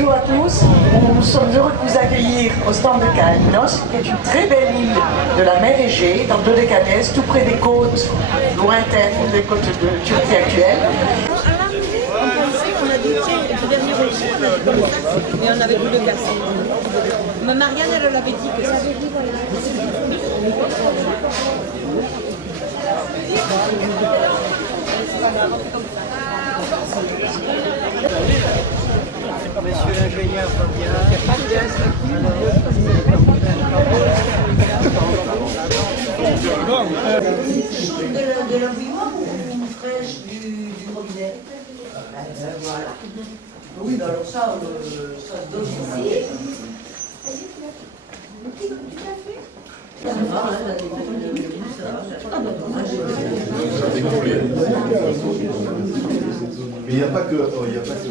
Bonjour à tous, nous sommes heureux de vous accueillir au stand de Kalymnos, qui est une très belle île de la mer Égée, dans le Dodécanèse, tout près des côtes lointaines, des côtes de Turquie actuelle. On a dit, tiens, le dernier reçu, on a dit comme ça, mais on avait voulu le casser. Mais Marianne, elle l'avait dit que ça avait dit, voilà. Monsieur l'ingénieur Fabien. De l'environnement ou fraîche du robinet? Voilà. Oui, mais alors ça se donne ici. Mais il n'y a pas que. Il n'y a pas que.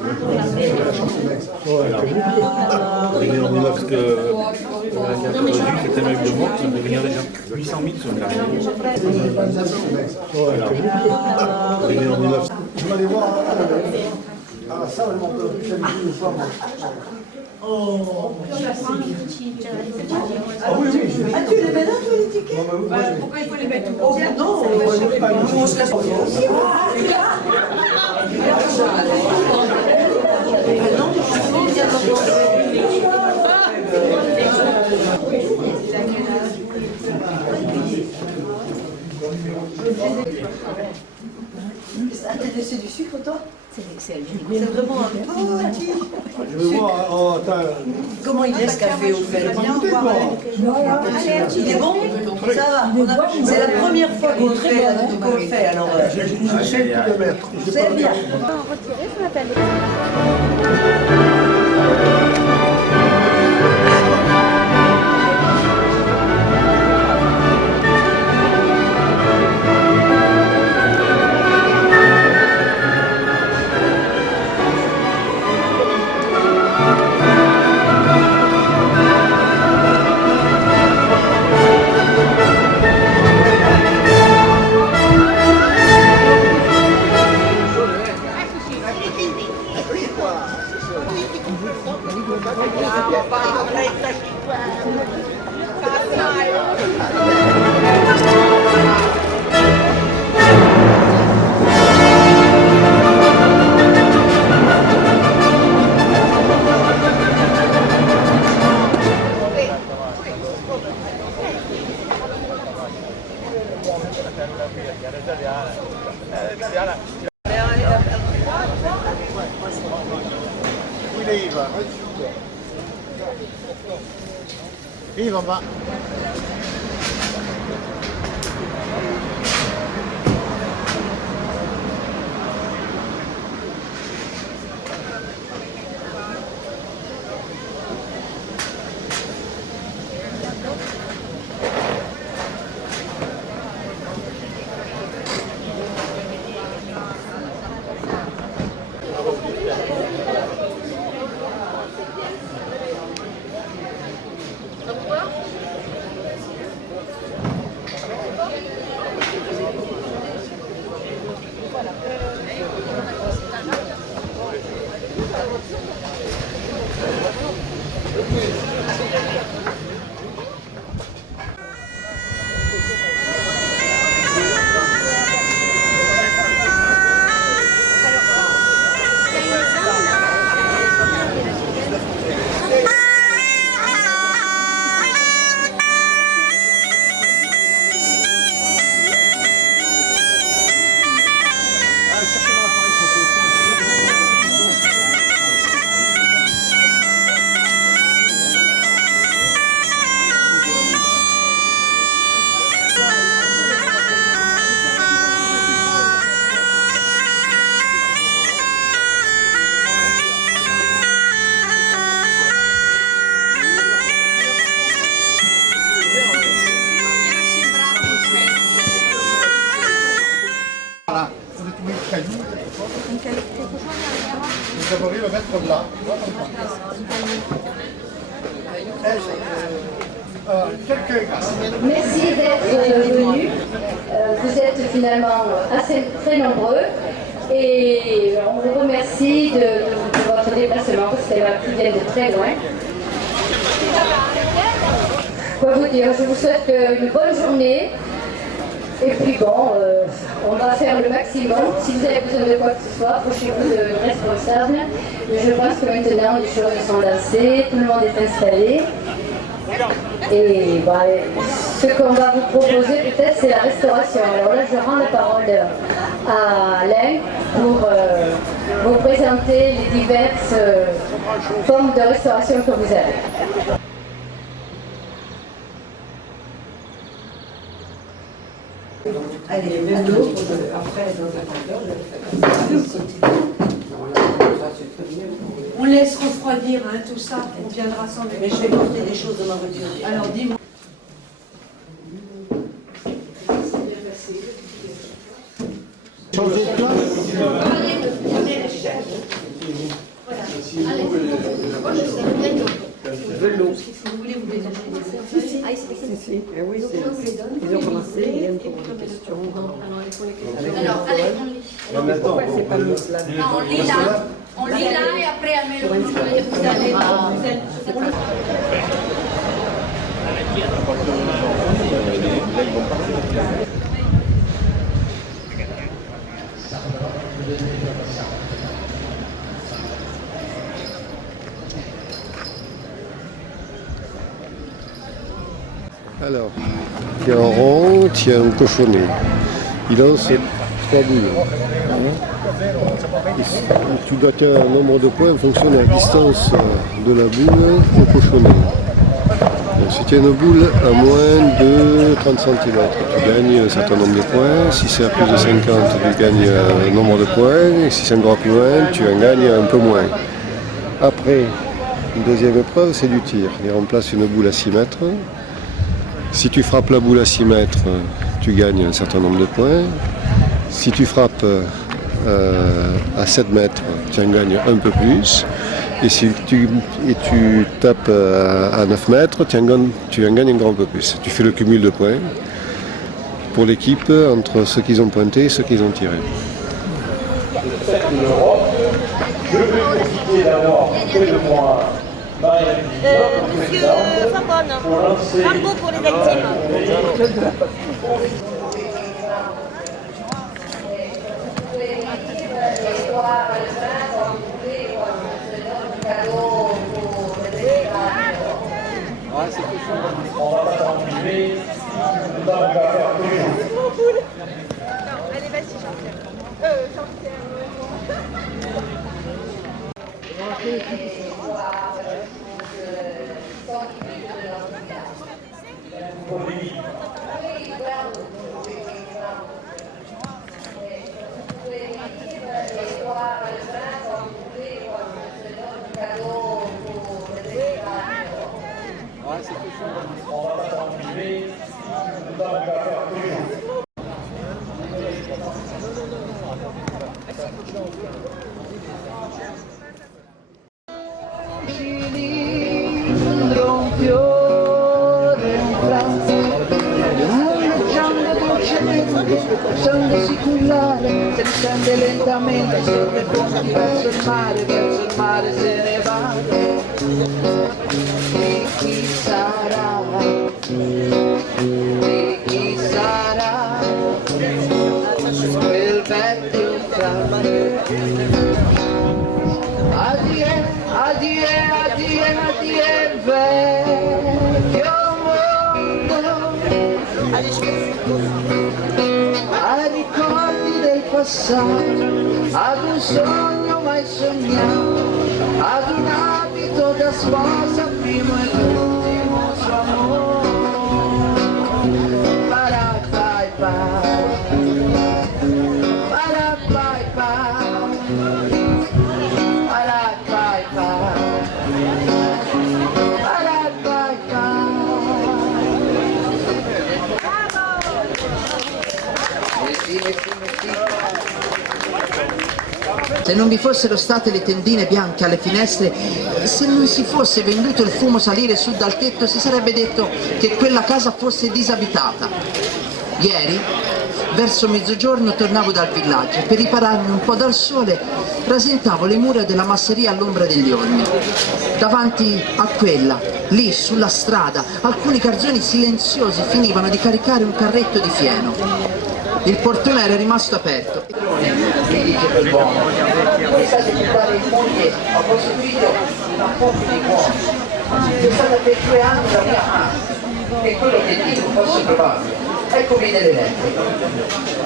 Parce que c'est tellement eu de monde, ça devait venir déjà 800 000 sur le carré. Je vais aller voir. Ah, ça, on peut plus habituer le soir. Oh, ah oui, oui. Ah, tu les mets là, toi, les tickets? Pourquoi il faut les mettre Oh, non, on se laisse aussi. C'est du sucre, toi? C'est vraiment un petit. Je vais voir. Oh, attends. Comment il est ce café au fait? Il est bon? Ça va. C'est la première fois qu'on le fait, alors. J'essaie de le mettre. C'est bien. Retirer sur la palette. Viva, va. Voilà, vous avez trouvé le caillou. Vous devriez le mettre là. Quelques grâces. Merci d'être venus. Vous êtes finalement assez très nombreux et on vous remercie de votre déplacement. qui viennent de très loin. Quoi vous dire, je vous souhaite une bonne journée. Et puis bon, on va faire le maximum. Si vous avez besoin de quoi que ce soit, approchez-vous de responsables. Je pense que maintenant les choses sont lancées, tout le monde est installé. Et bah, ce qu'on va vous proposer peut-être c'est la restauration. Alors là je rends la parole à Alain pour vous présenter les diverses formes de restauration que vous avez. Allez, même l'eau, après, dans un quart d'heure, on laisse refroidir hein, tout ça, on viendra sans le... Mais je vais porter des choses dans ma voiture. Alors dis-moi. Changer de place. Eh oui, ils ont commencé, ils viennent pour des questions. Alors, allez, on lit. Pourquoi c'est pas mis là? Non, on lit là et après vous allez. Alors, tu as un rond, tu as un cochonnet. Il lance 3 boules. Tu dois avoir un nombre de points en fonction de la distance de la boule au cochonnet. Donc, si tu as une boule à moins de 30 cm, tu gagnes un certain nombre de points. Si c'est à plus de 50, tu gagnes un nombre de points. Et si c'est encore plus loin, tu en gagnes un peu moins. Après, une deuxième épreuve, c'est du tir. Il remplace une boule à 6 mètres. Si tu frappes la boule à 6 mètres, tu gagnes un certain nombre de points. Si tu frappes à 7 mètres, tu en gagnes un peu plus. Et si tu tapes à 9 mètres, tu en gagnes encore un peu plus. Tu fais le cumul de points pour l'équipe entre ceux qui ont pointé et ceux qui ont tiré. Je vais profiter d'avoir fait le point. Monsieur Fambonne, bravo pour les intimes. On va pas t'ennuyer. Nous avons qu'à faire toujours. Allez, vas-y, On va pas t'ennuyer. Nous avons qu'à faire toujours. Un fiore, un braccio, leggiando dolcemente, facendosi cullare, se ne scende lentamente, sente ponti verso il mare se ne va. E chi sarà? E chi sarà? Quel vecchio Addio, addio, addio, addio, vecchio mondo. Ai ricordi del passato, ad un sogno mai sognato, ad un abito da sposa, primo e l'ultimo suo amore. Se non vi fossero state le tendine bianche alle finestre, se non si fosse venduto il fumo salire su dal tetto, si sarebbe detto che quella casa fosse disabitata. Ieri, verso mezzogiorno, tornavo dal villaggio. Per ripararmi un po' dal sole, rasentavo le mura della masseria all'ombra degli olmi. Davanti a quella, lì sulla strada, alcuni garzoni silenziosi finivano di caricare un carretto di fieno. Il portone era rimasto aperto. Mi dice quell'uomo, voi state buttare in moglie, ho costruito una coppia di uomini. C'è stata per 2 anni la mia madre, e quello che dico, posso provarlo. Eccomi nell'elettrico.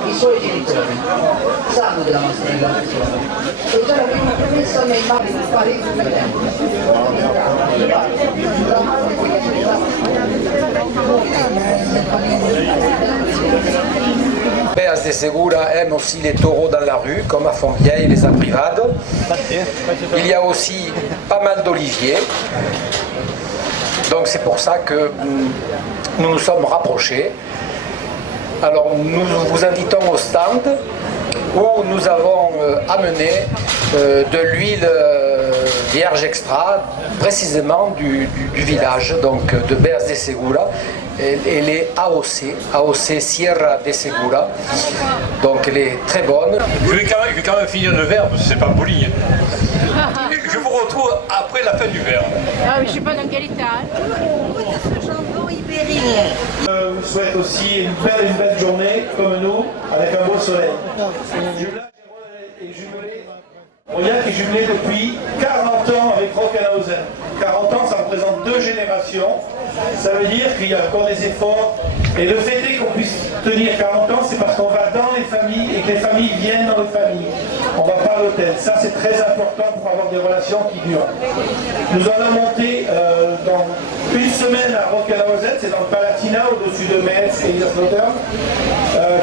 I suoi genitori sanno della nostra relazione e già l'abbiamo promesso a me in mano di fare il tempo. La madre Beas de Segura aime aussi les taureaux dans la rue, comme à Fontvieille, les abrivades. Il y a aussi pas mal d'oliviers. Donc c'est pour ça que nous nous sommes rapprochés. Alors nous vous invitons au stand où nous avons amené de l'huile vierge extra, précisément du village, donc de Beas de Segura. Elle est AOC Sierra de Segura, donc elle est très bonne. Je vais quand même finir le verre parce que c'est pas poli. Je vous retrouve après la fin du verre. Ah oui, je sais pas dans quel état. Ce jambon ibérique. Je vous souhaite aussi une belle journée comme nous, avec un beau soleil. Aurillac est jumelé depuis 40 ans avec Rockenhausen. 40 ans, ça représente 2 générations. Ça veut dire qu'il y a encore des efforts. Et le fait est qu'on puisse tenir 40 ans, c'est parce qu'on va dans les familles et que les familles viennent dans les familles. On ne va pas à l'hôtel. Ça, c'est très important pour avoir des relations qui durent. Nous allons monter dans une semaine à Rockenhausen, c'est dans le Palatinat, au-dessus de Metz et Illerslauter,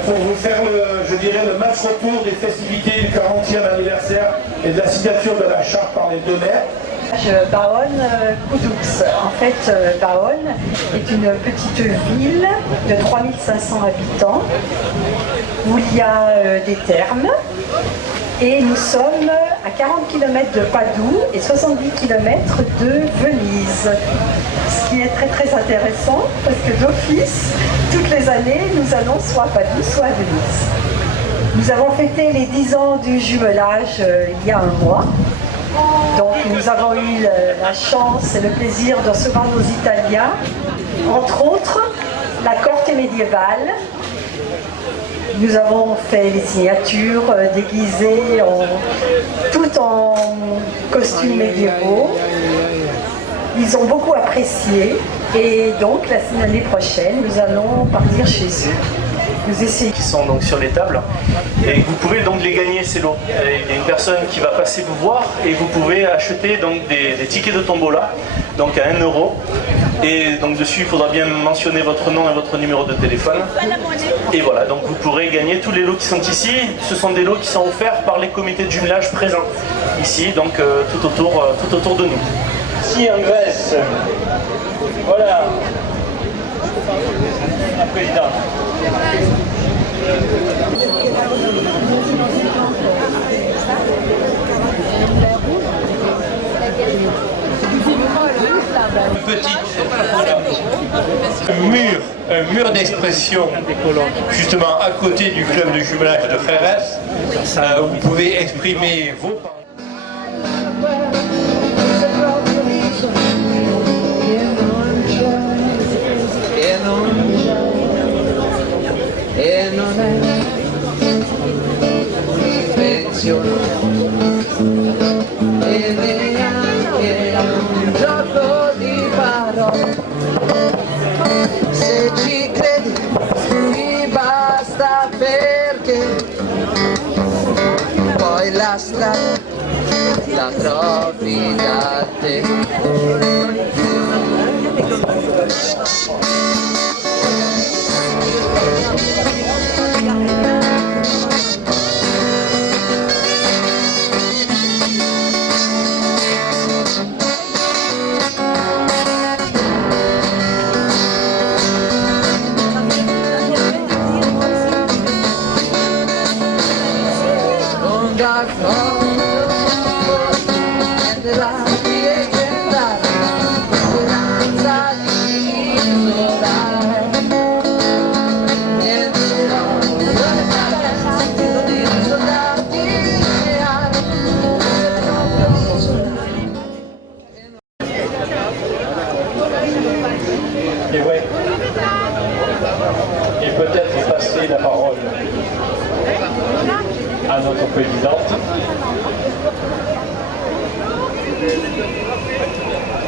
pour vous faire, le match retour des festivités du 40e anniversaire et de la signature de la charte par les 2 maires. Baonne-Coudux. En fait, Baonne est une petite ville de 3500 habitants où il y a des thermes et nous sommes à 40 km de Padoue et 70 km de Venise. Ce qui est très intéressant parce que d'office, toutes les années, nous allons soit à Padoue, soit à Venise. Nous avons fêté les 10 ans du jumelage il y a un mois. Donc nous avons eu la chance et le plaisir de recevoir nos Italiens, entre autres la Corte médiévale. Nous avons fait les signatures déguisées tout en costumes médiévaux. Ils ont beaucoup apprécié et donc l'année prochaine nous allons partir chez eux. Qui sont donc sur les tables et vous pouvez donc les gagner ces lots. Il y a une personne qui va passer vous voir et vous pouvez acheter donc des tickets de tombola donc à 1 € et donc dessus il faudra bien mentionner votre nom et votre numéro de téléphone et voilà, donc vous pourrez gagner tous les lots qui sont ici. Ce sont des lots qui sont offerts par les comités de jumelage présents ici, donc tout autour de nous. Ici en Grèce, voilà la présidente. Un mur d'expression justement à côté du club de jumelage de Jerez. Vous pouvez exprimer vos pensées. E non è un'invenzione e neanche un gioco di parole. Se ci credi mi basta perché poi la strada la trovi da te. D'accordo, prenderà e gendare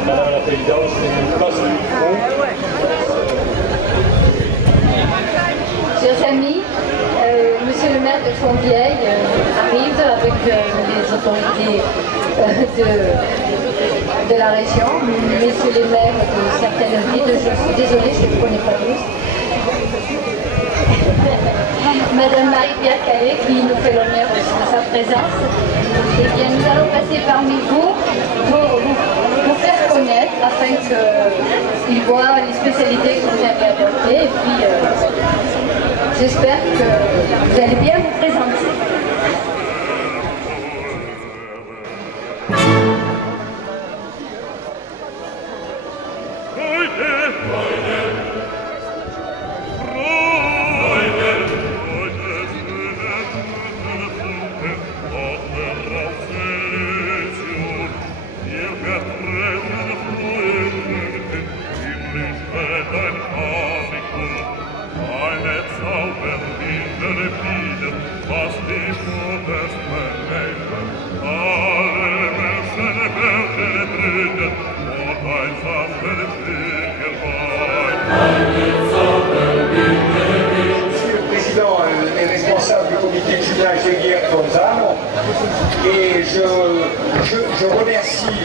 Madame la Présidente, je passe le micro. Chers amis, monsieur le maire de Fontvieille arrive avec les autorités de la région, messieurs les maires de certaines villes, je suis désolée, je ne les connais pas tous. Madame Marie-Pierre Calais qui nous fait l'honneur de sa présence. Eh bien, nous allons passer parmi vous pour vous faire connaître afin qu'ils voient les spécialités que vous avez adoptées. Et puis, j'espère que vous allez bien vous présenter.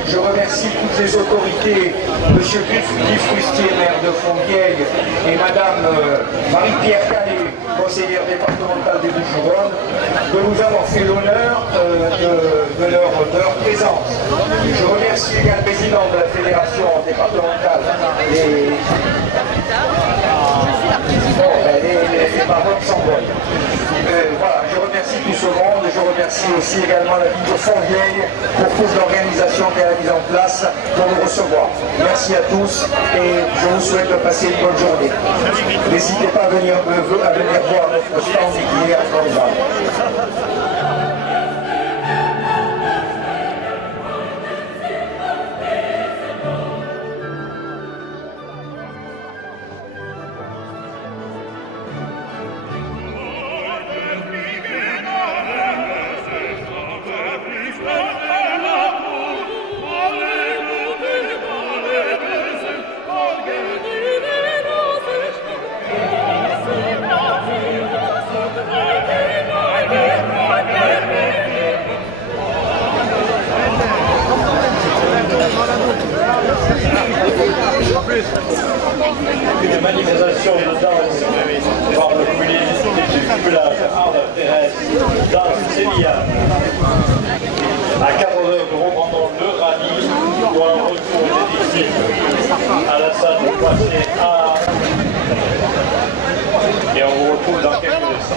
Je remercie toutes les autorités, M. Guy Frustier, maire de Fontvieille, et Mme Marie-Pierre Calais, conseillère départementale des Bouches-du-Rhône, de nous avoir fait l'honneur de leur présence. Je remercie également le président de la fédération départementale, les barons de Samboy. Voilà, je remercie tout ce monde et je remercie aussi également la ville de Fontvieille pour toute l'organisation qu'elle a mise en place pour nous recevoir. Merci à tous et je vous souhaite de passer une bonne journée. N'hésitez pas à venir voir notre stand qui est à Corval. Une manifestation de danse par le public de la Arde Thérèse danse Céliane. À 14h, nous reprendrons le rallye pour un retour des disciples à la salle de Poissy A. Et on vous retrouve dans quelques instants.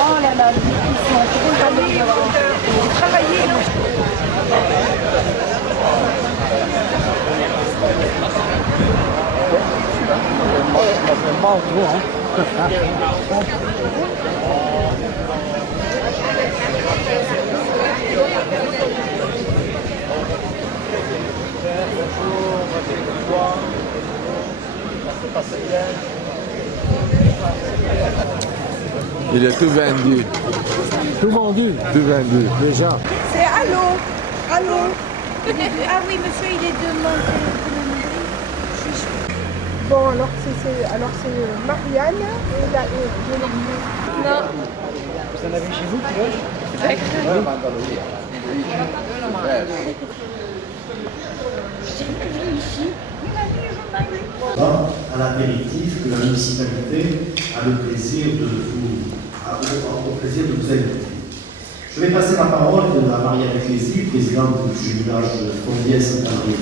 Oh là là, ils sont trop contents de vous avoir. J'ai travaillé. Il est tout vendu. Tout vendu. Tout vendu. Déjà. C'est allô. Allô. Ah oui, monsieur, il est demandé. Bon, alors c'est Marianne et la Non. Vous en avez chez vous, tu vois? À l'apéritif que la municipalité a le plaisir de vous inviter. Je vais passer la parole à Marianne Clézy, présidente du village de Fontvieille-Sainte-Marie.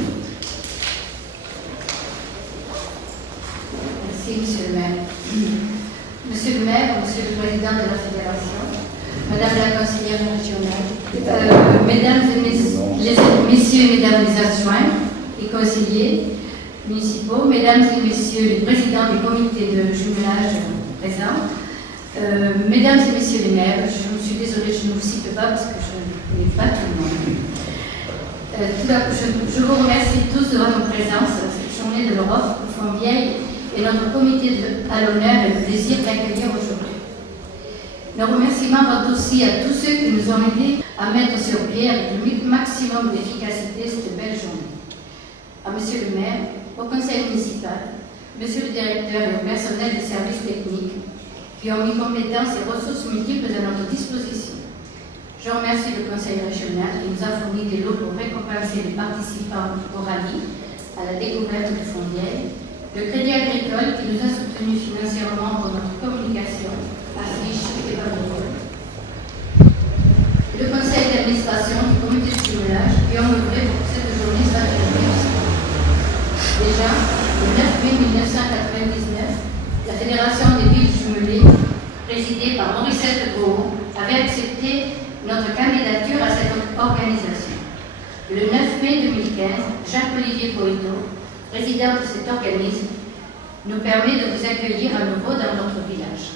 Merci, Monsieur le maire. Monsieur le maire, Monsieur le président de la fédération, Madame la conseillère régionale, Mesdames et Messieurs, Mesdames les adjoints et conseillers municipaux, Mesdames et Messieurs les présidents des comités de jumelage présents, Mesdames et Messieurs les maires, je suis désolée, je ne vous cite pas parce que je ne connais pas tout le monde. Tout d'abord, je vous remercie tous de votre présence à cette journée de l'Europe au Fontvieille et notre comité à l'honneur et le plaisir d'accueillir aujourd'hui. Nos remerciements vont aussi à tous ceux qui nous ont aidés à mettre sur pied avec le maximum d'efficacité cette belle journée. À Monsieur le maire, au conseil municipal, Monsieur le directeur et au personnel des services techniques qui ont mis compétences et ressources multiples à notre disposition. Je remercie le conseil régional qui nous a fourni des lots pour récompenser les participants au rallye, à la découverte du Fontvieille, le Crédit Agricole qui nous a soutenus financièrement pour notre communication, affiches et banderoles. Le conseil d'administration du comité de jumelage qui ont œuvré pour que cette journée soit une réussite. Déjà, le 9 mai 1999, la Fédération des villes jumelées, présidée par Morissette Gaulle, avait accepté notre candidature à cette organisation. Le 9 mai 2015, Jacques-Olivier Poitot, président de cet organisme, nous permet de vous accueillir à nouveau dans notre village.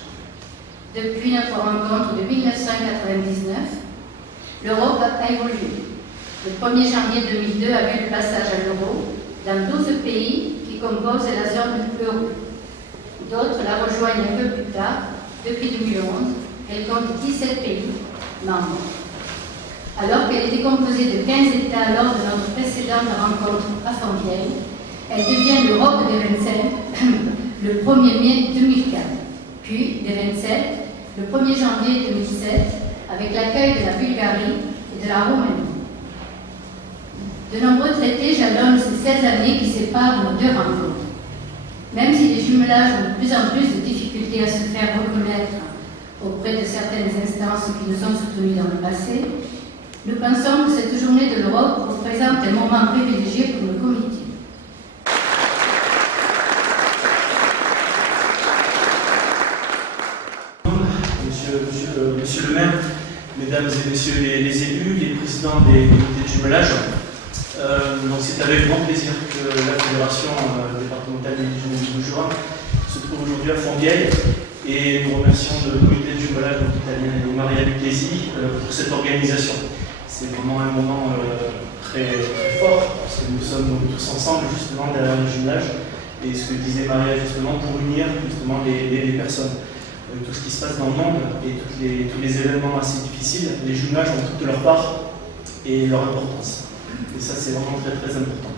Depuis notre rencontre de 1999, l'Europe a évolué. Le 1er janvier 2002 a vu le passage à l'euro dans 12 pays qui composent la zone euro. D'autres la rejoignent un peu plus tard. Depuis 2011, elle compte 17 pays membres. Alors qu'elle était composée de 15 États lors de notre précédente rencontre à Fontvieille, elle devient l'Europe des 25 le 1er mai 2004, puis des 27 le 1er janvier 2007 avec l'accueil de la Bulgarie et de la Roumanie. De nombreux traités jalonnent ces 16 années qui séparent nos deux rencontres. Même si les jumelages ont de plus en plus de difficultés à se faire reconnaître auprès de certaines instances qui nous ont soutenus dans le passé, nous pensons que cette journée de l'Europe représente un moment privilégié pour nos comités. Monsieur le maire, mesdames et messieurs les élus, les présidents des comités de jumelage, donc c'est avec grand plaisir que la Fédération départementale des villes du Jura se trouve aujourd'hui à Fontvieille et nous remercions le comité de jumelage italien et Maria Lucchesi pour cette organisation. C'est vraiment un moment très fort parce que nous sommes donc tous ensemble justement derrière le jumelage et ce que disait Maria justement pour unir justement les personnes. Tout ce qui se passe dans le monde et tous les événements assez difficiles, les jumelages ont toute leur part et leur importance. Et ça, c'est vraiment très très important.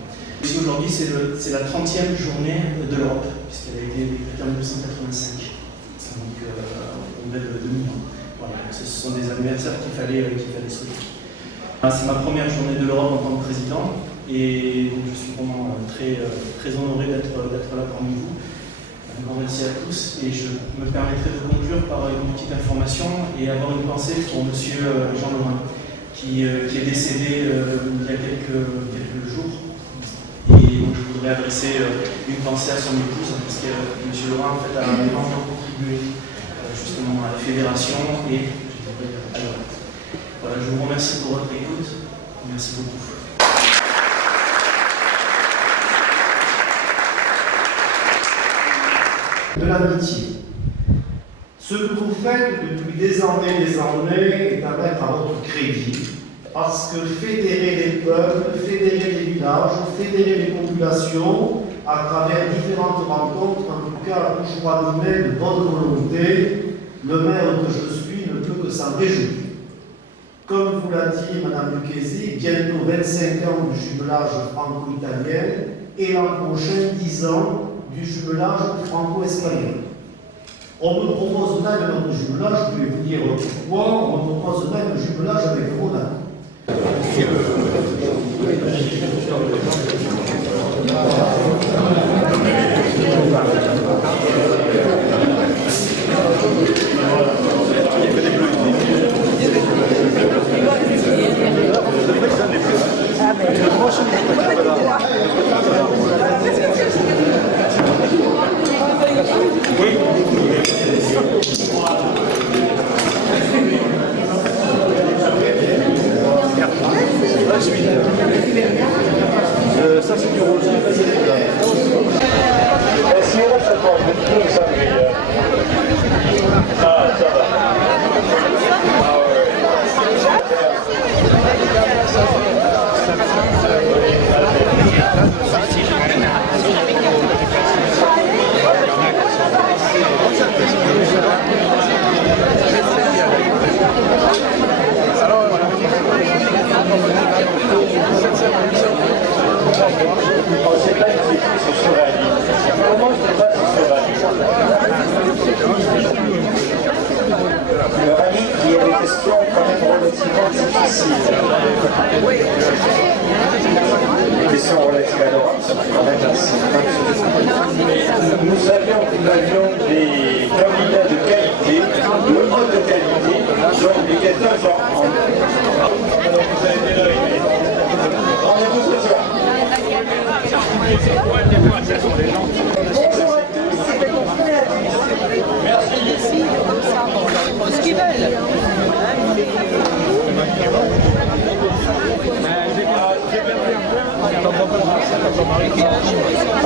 Ici aujourd'hui, c'est la 30e journée de l'Europe, puisqu'elle a été décrétée en 1985. Donc, on est de 2000 ans. Voilà, ce sont des anniversaires qu'il fallait souligner. C'est ma première journée de l'Europe en tant que président, et donc je suis vraiment très honoré d'être là parmi vous. Un grand merci à tous et je me permettrai de conclure par une petite information et avoir une pensée pour monsieur Jean Lorrain qui est décédé il y a quelques jours et donc je voudrais adresser une pensée à son épouse parce que monsieur Lorrain en fait, a énormément contribué justement à la fédération et à l'Europe. Voilà, je vous remercie pour votre écoute. Merci beaucoup. De l'amitié. Ce que vous faites depuis des années est à mettre à votre crédit, parce que fédérer les peuples, fédérer les villages, fédérer les populations, à travers différentes rencontres, en tout cas où je crois de bonne volonté, le maire que je suis ne peut que s'en réjouir. Comme vous l'a dit Mme Lucchesi, bientôt 25 ans du jumelage franco-italien, et l'an prochain 10 ans du jumelage franco-espagnol. On me propose même notre jumelage, je vais vous dire pourquoi, on me propose même le jumelage avec Monaco. Nous savions que nous avions des candidats de qualité, de haute qualité, donc les questions sont en... Rendez-vous ce soir. Bonjour à tous, c'est Valérie Créatrice. Merci. Ce qu'ils veulent.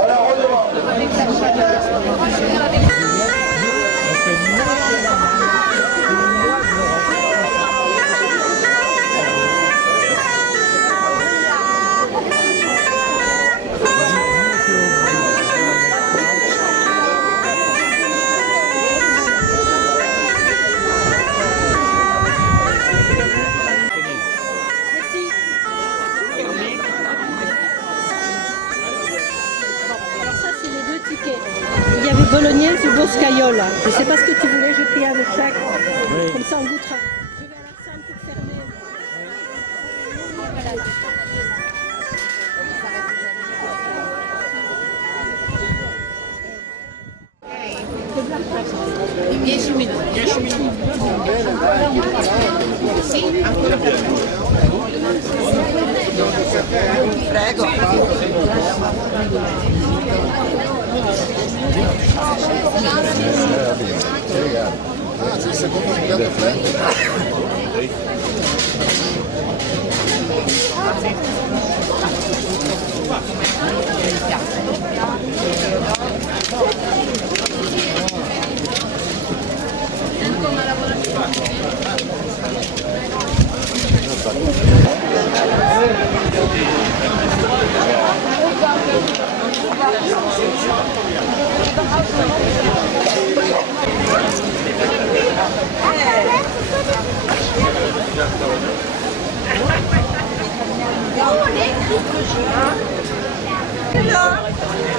Alors, on demande. Il y avait bolognaise ou boscaiola. Je ne sais pas ce que tu voulais, j'ai pris un de chaque. Comme ça on goûtera. Je vais à la salle pour fermer. Prego.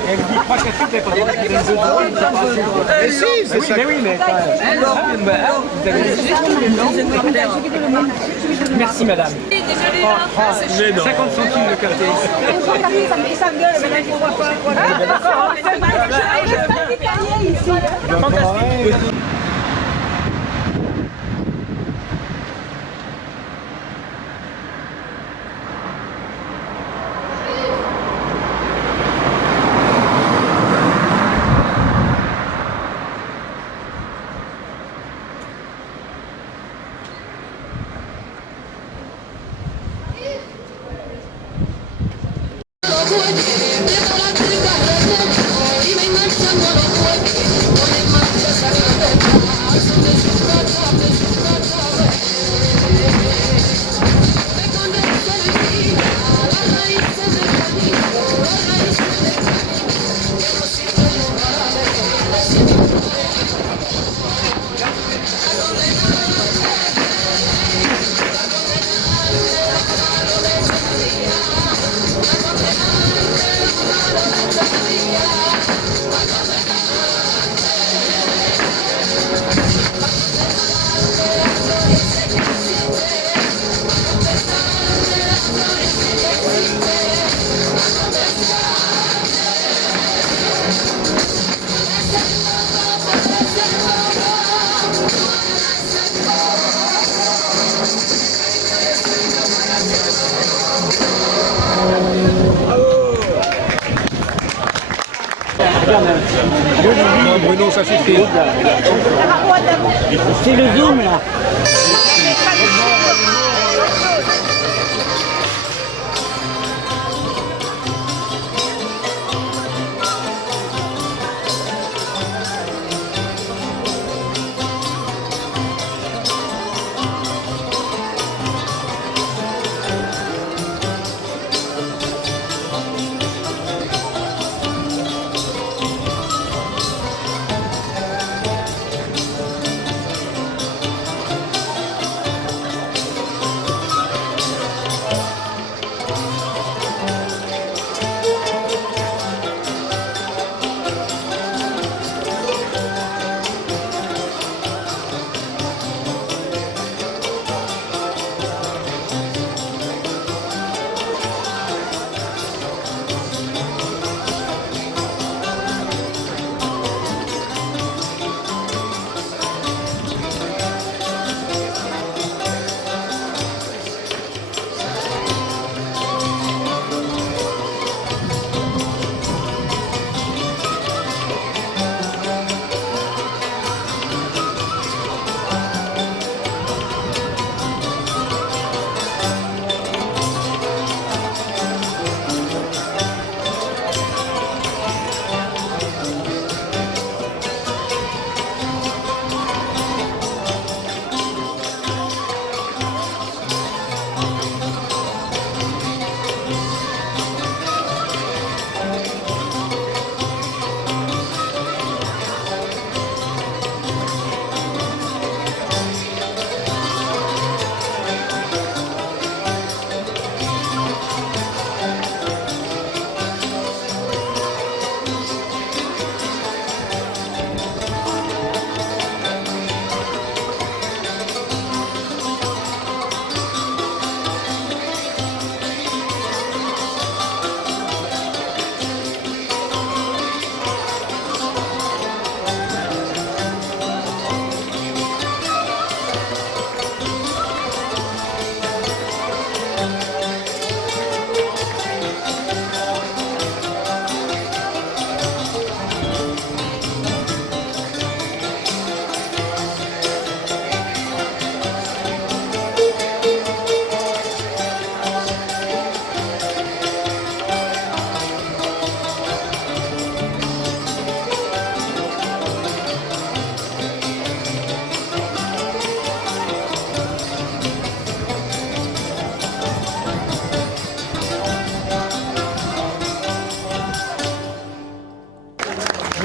Elle dit pas que tout est pas drôle, qu'il y a un jeu de rôle, ça passe. Mais si, c'est ça. Mais oui, mais quand même. Merci madame. Désolée, 50 centimes le café. ça me gueule, mais là, il ne voit pas. D'accord, fantastique. Non, Bruno, ça suffit. C'est le zoom là.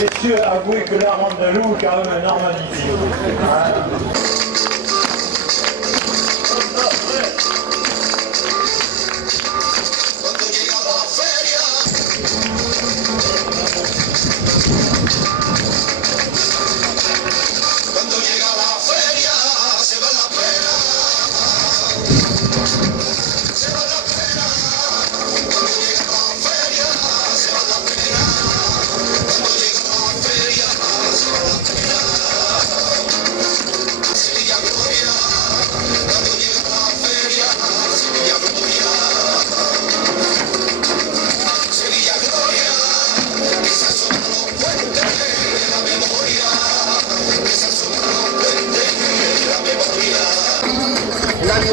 messieurs, avouez que la Rondelou est quand même un art magnifique.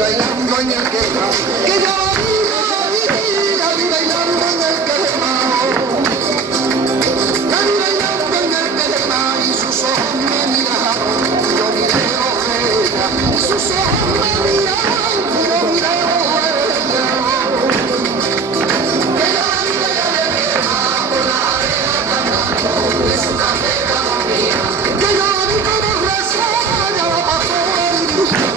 Bailando en el quebrado, que yo la vi bailando en el quebrado, la vi bailando en el quebrado y sus ojos me miraron, yo miré ella, y sus ojos me miraron, yo miré ella, que yo la vi bailando por la arena cantando, es una pega mía, que yo la vi como rezar a la pastora.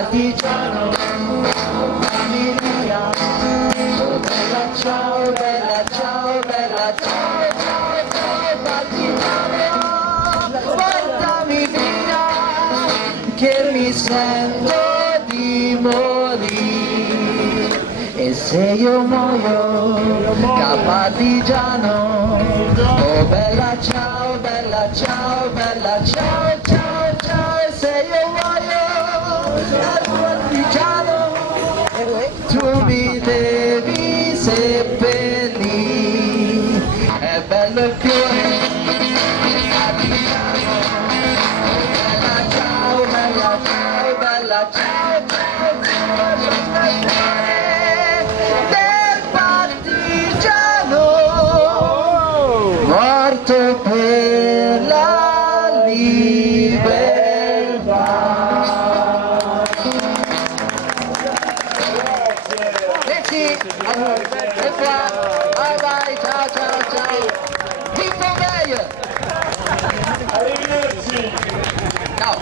partigiano, famiglia. Oh bella ciao, bella ciao, bella ciao, ciao, ciao partigiano, portami via che mi sento di morire. E se io muoio da partigiano, oh bella ciao, bella ciao, bella ciao, ciao, ciao. E se io muoio da partigiano, tu mi devi seppellire. È bello il fiore partigiano, oh bella ciao, bella ciao, bella ciao, ciao, ciao, ciao. Morto per la libertà. Merci, à vous, et toi, bye bye, ciao, ciao, ciao. Vive Pompeii. Arrivederci. Ciao.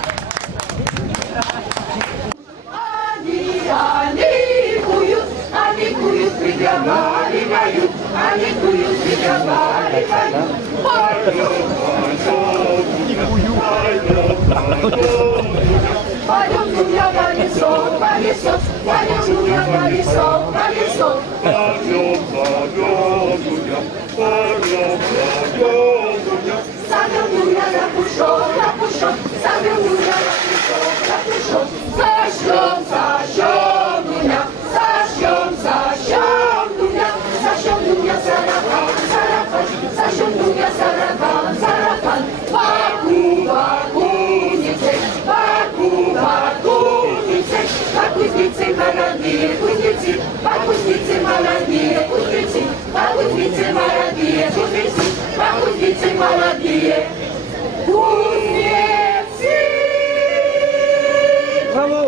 Они куют, приговали, поют, они куют, приговали, поют. Пойдем, дуня, колесо, колесо, пойдем, дуня, колесо, колесо. Садом, дуня, на пушок, садом, дуня, на пушок. Зажжем, зажжем, дуня, зажжем, зажжем, дуня, зажжем, дуня, сарафан, сарафан, зажжем, дуня, сарафан, сарафан. Баку, баку, ницей, баку, баку, ницей, бакузницы молодые, кузнецы, бакузницы молодые, кузнецы, бакузницы молодые, кузнецы, бакузницы молодые, кузнецы. Bravo.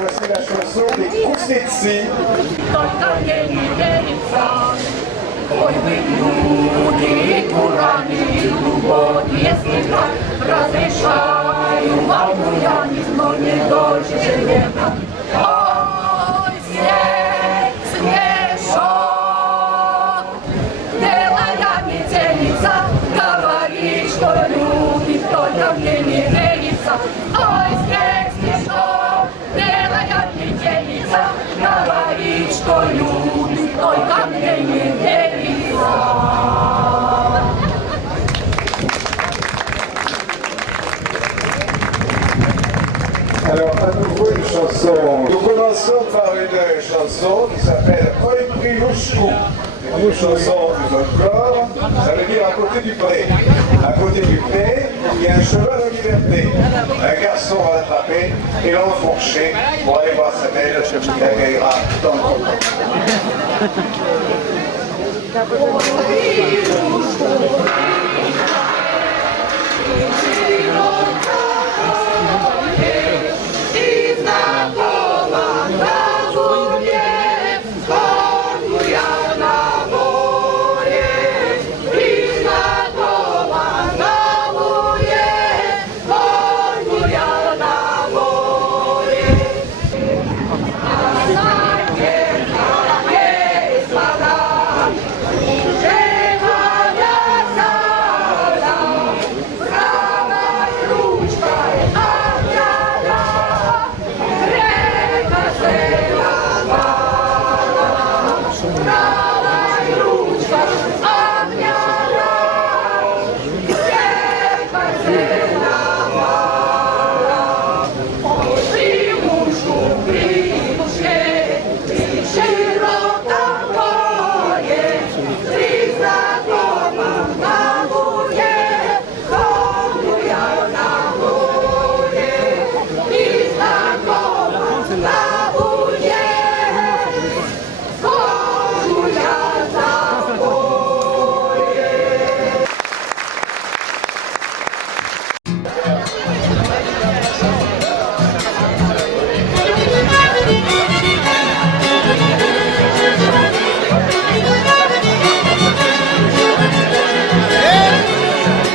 Voici la chanson des Kuznetsy. Ой, вы люди, бураны, глубокие снега, разрешаю вам буянить, но не дольше железа. Ой, снег, снежок, белая метелица, говорит, что любит, только мне не верится. Ой, снег, снежок, белая метелица, говорит, что любит, только мне не верится. Alors, à nouveau une chanson. Nous commençons par une chanson qui s'appelle Oi Priluscu. une chanson du folklore, ça veut dire à côté du pré. À côté du pré, il y a un cheval en liberté. Un garçon va l'attraper et l'enfourcher pour aller voir sa belle qui l'accueillera dans le monde.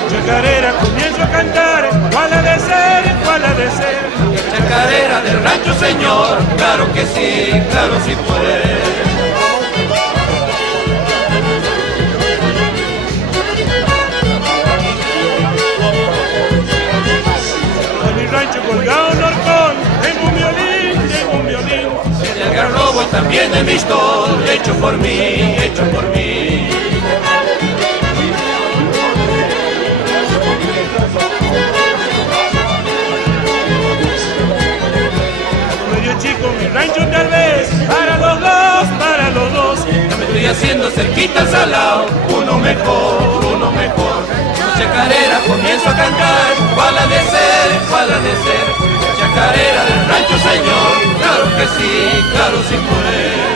Chacarera, comienzo a cantar, ¿cuál ha de ser? ¿Cuál ha de ser? Chacarera del rancho, señor, claro que sí, claro sí puede. En mi rancho colgado un horcón, tengo un violín, tengo un violín. El garrobo también de mi stol, hecho por mí, hecho por mí. Chico, mi rancho tal vez, para los dos, para los dos. Ya me estoy haciendo cerquita al salao, uno mejor, uno mejor. Chacarera, comienzo a cantar, ¿cuál ha de ser? ¿Cuál ha de ser? Chacarera del rancho, señor, claro que sí, claro sí puede.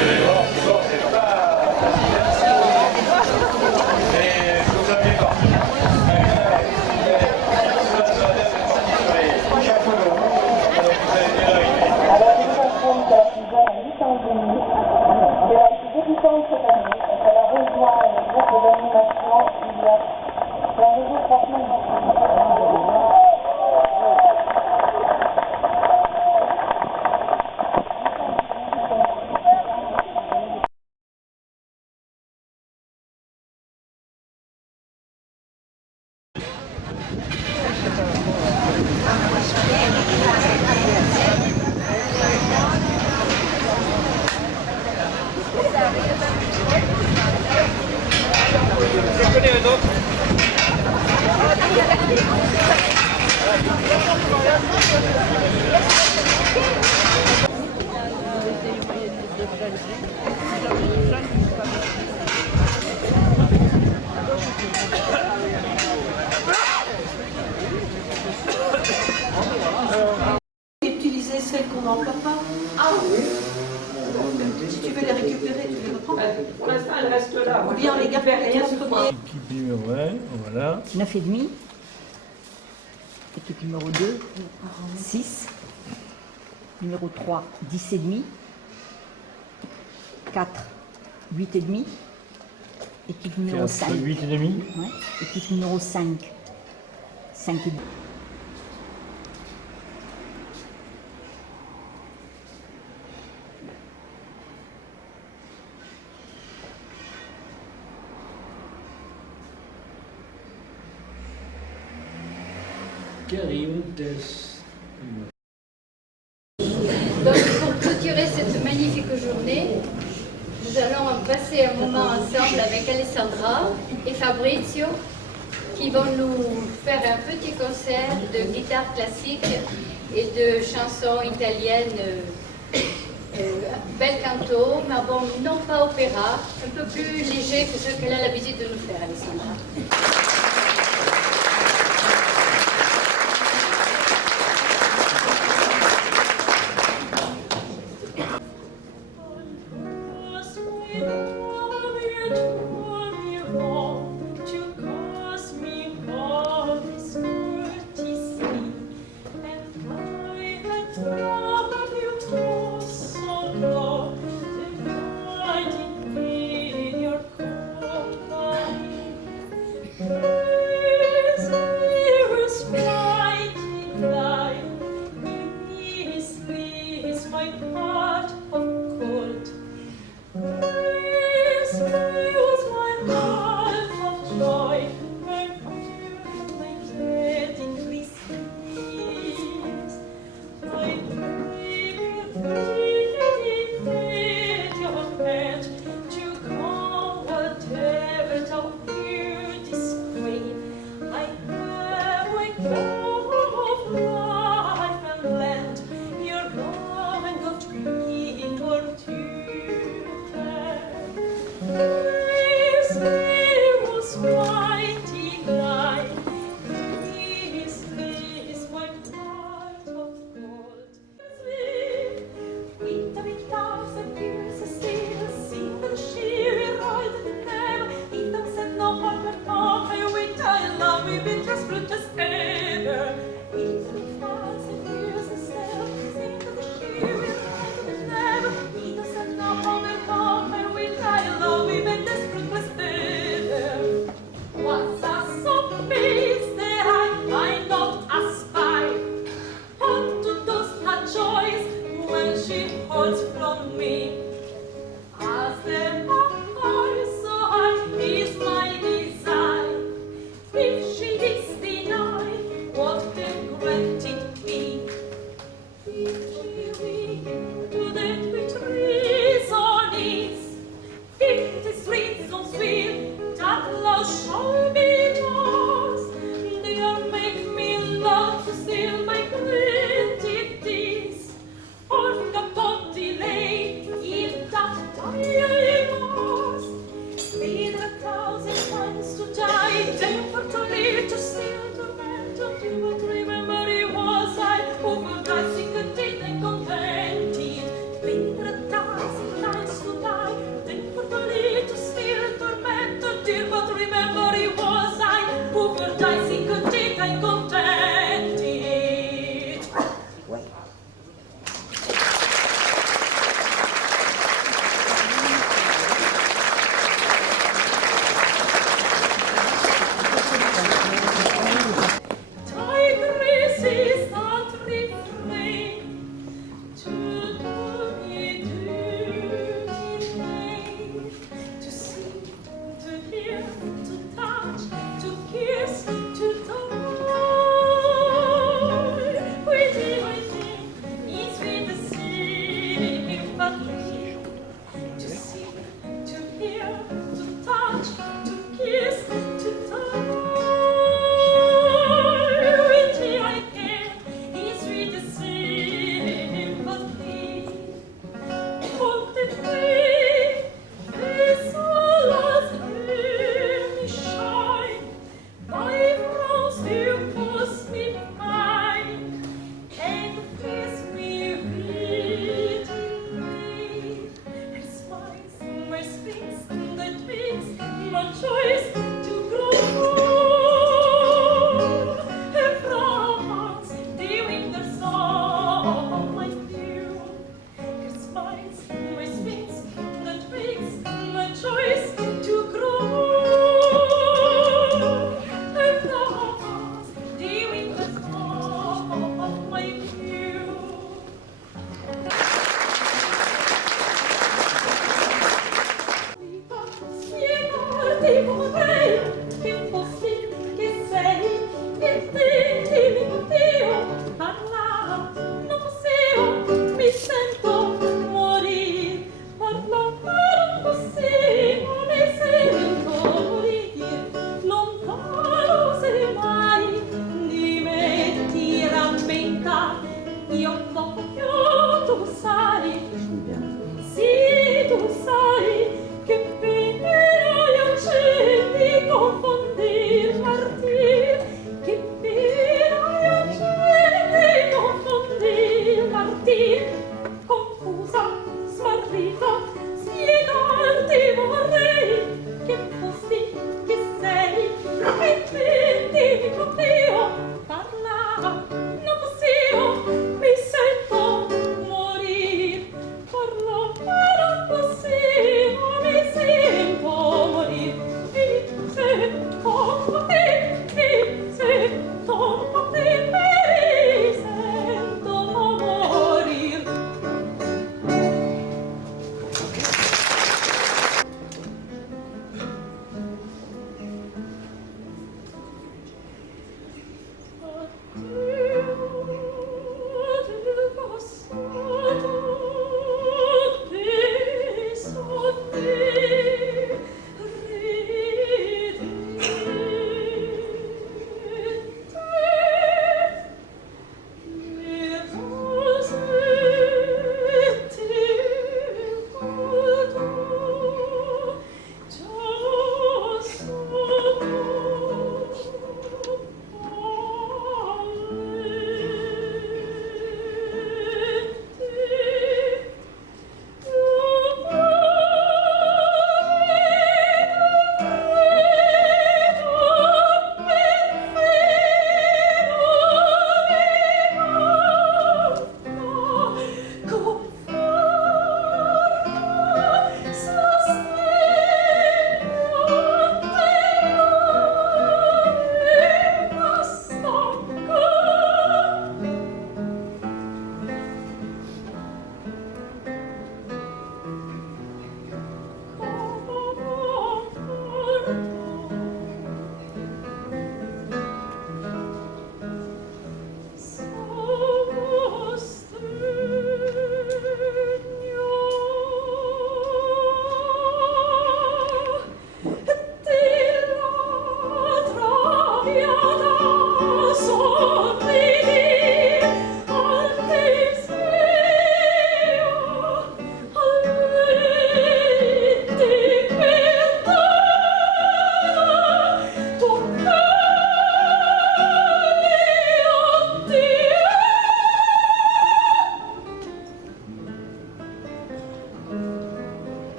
Utiliser celles qu'on n'emploie pas. Ah oui. Si tu veux les récupérer, tu les reprends. Pour l'instant, elles restent là. Ou bien les garder rien sur toi. Équipe numéro 1, voilà. 9,5. Équipe numéro 2, 6. Numéro 3, 10,5. 4, 8,5. Équipe numéro 5. 8,5. Ouais. Équipe numéro 5, 5,5. Donc pour clôturer cette magnifique journée, nous allons passer un moment ensemble avec Alessandra et Fabrizio qui vont nous faire un petit concert de guitare classique et de chansons italiennes bel canto, mais bon, non pas opéra, un peu plus léger que ce qu'elle a l'habitude de nous faire, Alessandra. Thank you.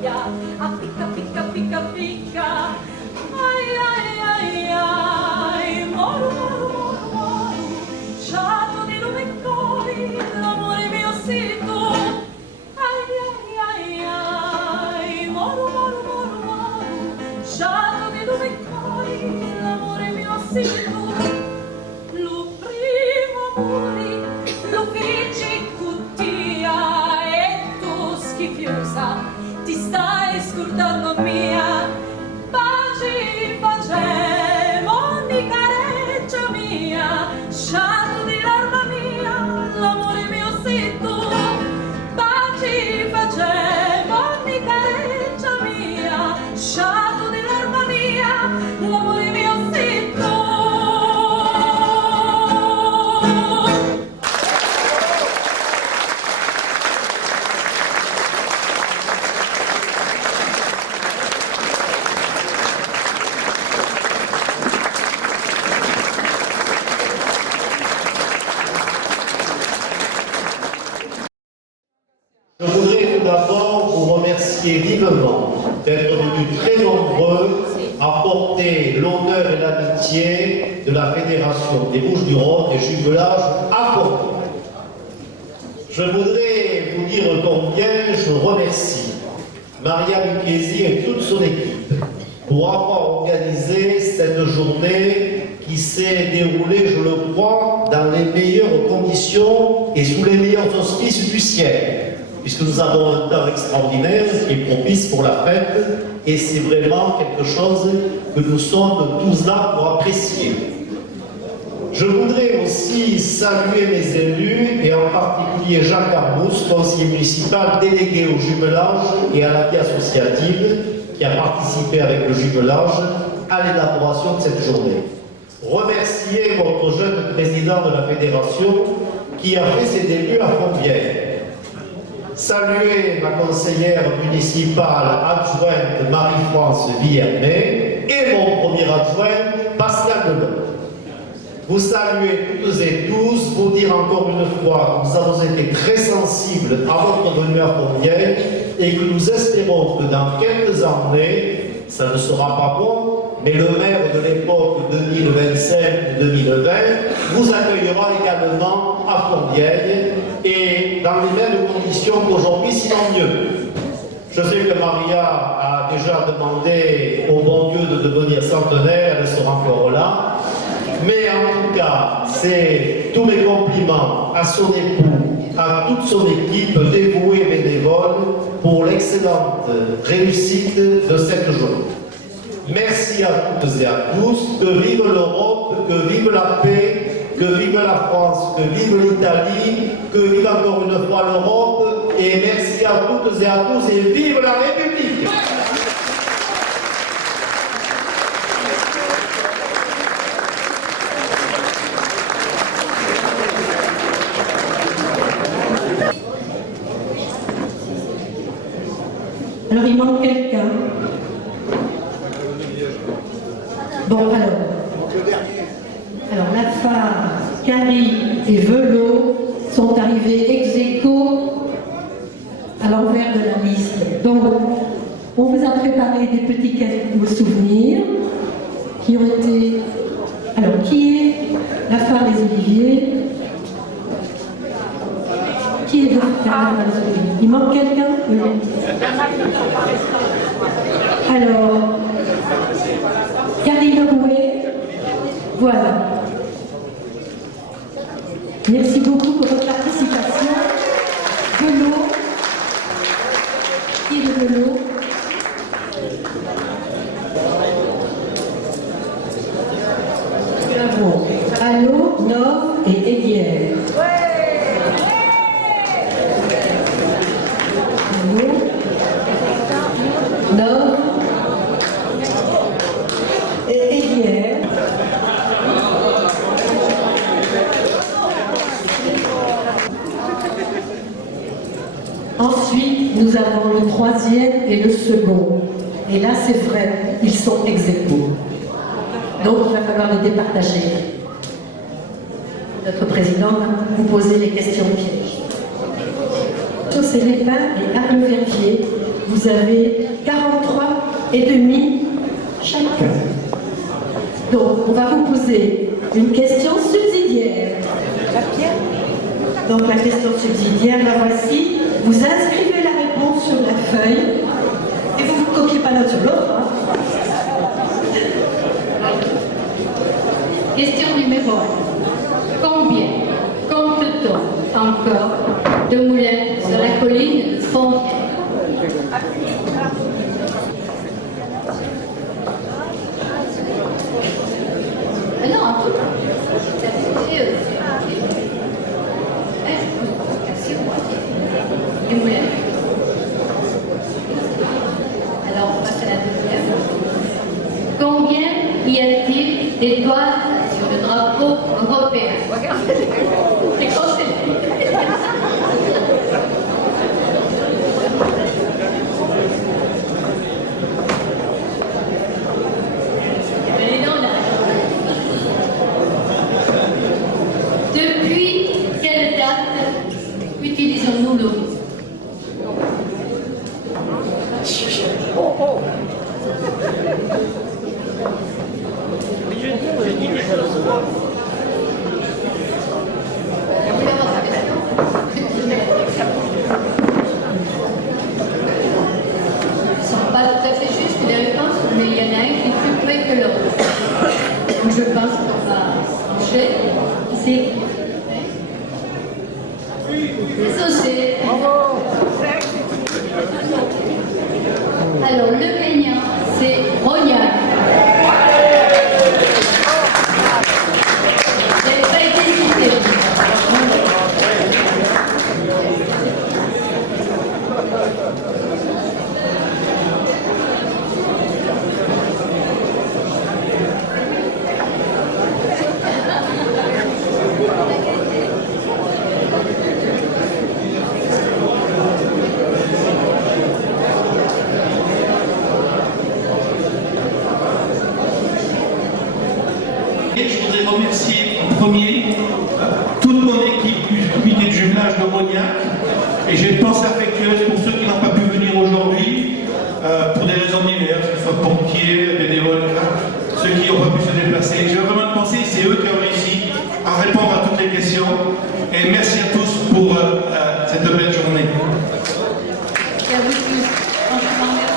sabbia, a picca picca picca picca. Ai ai ai ai, moru moru moru moru, sciato di lume e cori, l'amore mio sei tu. Ai ai ai ai, moru moru moru moru, sciato di lume e cori, l'amore mio sei tu. Lo primo amore lo feci cuttia e tu schifiosa ti stai scordando mia. Baci facemo ogni careccia mia, sciato di l'arma mia, l'amore mio sei tu. Baci facemo ogni careccia mia, sciato di l'arma mia, l'amore mio sei tu. Je voudrais tout d'abord vous remercier vivement d'être venus très nombreux à porter l'honneur et l'amitié de la Fédération des Bouches-du-Rhône et Jumelage à Fourvière. Je voudrais vous dire combien je remercie Maria Lucchesi et toute son équipe pour avoir organisé cette journée qui s'est déroulée, je le crois, dans les meilleures conditions et sous les meilleurs auspices du ciel, puisque nous avons un temps extraordinaire qui est propice pour la fête, et c'est vraiment quelque chose que nous sommes tous là pour apprécier. Je voudrais aussi saluer mes élus, et en particulier Jacques Armous, conseiller municipal délégué au jumelage et à la vie associative, qui a participé avec le jumelage à l'élaboration de cette journée. Remercier votre jeune président de la fédération qui a fait ses débuts à Fourvière. Saluer ma conseillère municipale adjointe Marie-France Villermet et mon premier adjoint Pascal Delon. Vous saluer toutes et tous, vous dire encore une fois que nous avons été très sensibles à votre venue à Fourvière et que nous espérons que dans quelques années, ça ne sera pas bon, mais le maire de l'époque 2025-2020 vous accueillera également à Fourvière et dans les mêmes conditions qu'aujourd'hui, sinon mieux. Je sais que Maria a déjà demandé au bon Dieu de devenir centenaire, elle sera encore là. Mais en tout cas, c'est tous mes compliments à son époux, à toute son équipe dévouée et bénévole pour l'excellente réussite de cette journée. Merci à toutes et à tous, que vive l'Europe, que vive la paix, que vive la France, que vive l'Italie, que vive encore une fois l'Europe, et merci à toutes et à tous, et vive la République! Alors il manque quelqu'un. Bon alors la phare, Carrie et Velot sont arrivés ex aequo à l'envers de la liste. Donc on vous a préparé des petits cadeaux souvenirs qui ont été... Alors qui est la phare des Oliviers? Qui est de Carnaval des Oliviers? Il manque quelqu'un? Oui. Alors, Carrie Lerouet, voilà. Merci beaucoup pour votre participation. Velot, qui est de Velot? Bravo. Allo, Nord et Hélière. Nord et Hélière. Ensuite, nous avons le troisième et le second. Et là, c'est vrai, ils sont ex aequo. Donc, il va falloir les départager. Notre président va vous poser les questions pièges. José Lépin et Arnaud Verviers Vous avez 43,5 chacun. Donc, on va vous poser une question subsidiaire. Donc, la question subsidiaire, la voici. Vous inscrivez la réponse sur la feuille et vous ne copiez pas l'un sur l'autre. Hein. Question numéro 1. Combien compte-t-on encore de moulins sur la colline de Fontaine? Non, en tout. Du moulin. Alors, on passe à la deuxième. Combien y a-t-il d'étoiles sur le drapeau européen? Regardez, c'est conseillé. Depuis quelle date utilisons-nous l'eau? Ils ne sont pas tout à fait justes les réponses, mais il y en a un qui est plus près que l'autre. Donc je pense qu'on va trancher. C'est saucé. Alors le gagnant, c'est Rognac. Vous n'avez pas été cité. Je voudrais remercier en premier toute mon équipe du comité de jumelage de Moniac et j'ai une pensée affectueuse pour ceux qui n'ont pas pu venir aujourd'hui pour des raisons diverses, que ce soit pompiers, bénévoles, ceux qui n'ont pas pu se déplacer. J'ai vraiment une pensée, c'est eux qui ont réussi à répondre à toutes les questions et merci à tous pour cette belle journée. Et à vous tous. Franchement, merci.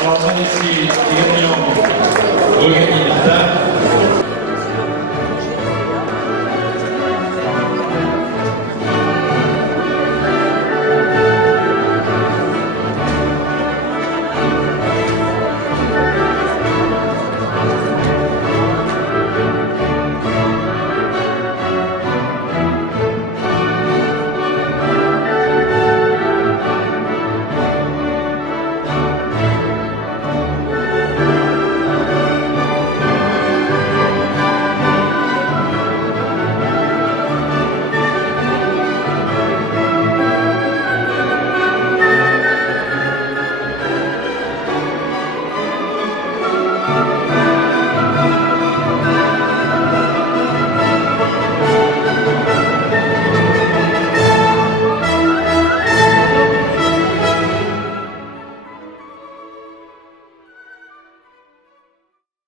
Alors, ici,